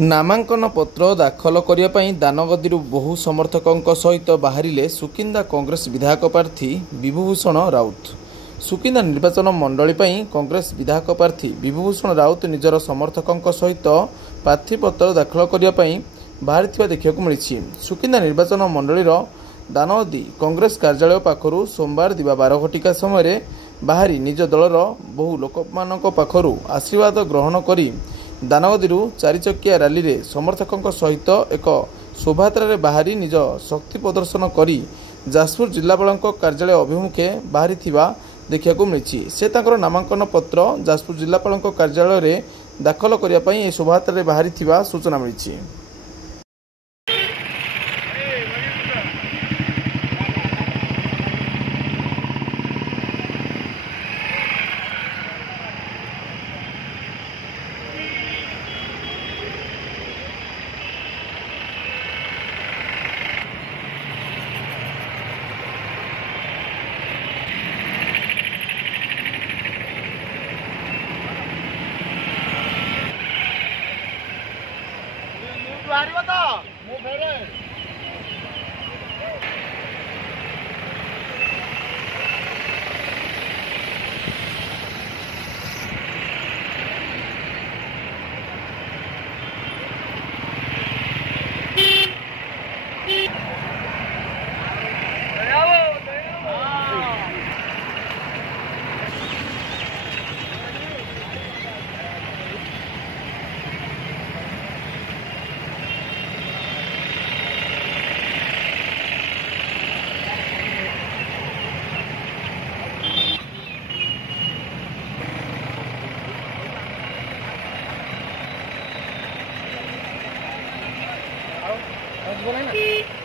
नामांकन पत्र दाखल करने दानगदी बहु समर्थकों सहित बाहरिले सुकिंदा कांग्रेस विधायक प्रार्थी विभूभूषण राउत। सुकिंदा निर्वाचन मंडली कांग्रेस विधायक प्रार्थी विभूभूषण राउत निजर समर्थकों सहित प्रार्थीपत्र दाखल करने बाहरी देखा मिली। सुकिंदा निर्वाचन मंडलीर दानगदी कांग्रेस कार्यालय पाखर सोमवार दिवा 12 घटिका समय बाहरी निज दलर बहु लोक पाखर आशीर्वाद ग्रहण कर दानगदी 4 चकिया रैली रे समर्थकों सहित एक शोभायात्रा बाहरी निज शक्ति प्रदर्शन कर जाजपुर जिलापाल कार्यालय अभिमुखे बाहरी देखा मिली। से तांकर नामांकन पत्र जाजपुर जिलापाल कार्यालय रे दाखल करने शोभायात्रा बाहरी सूचना मिली। बोला ना।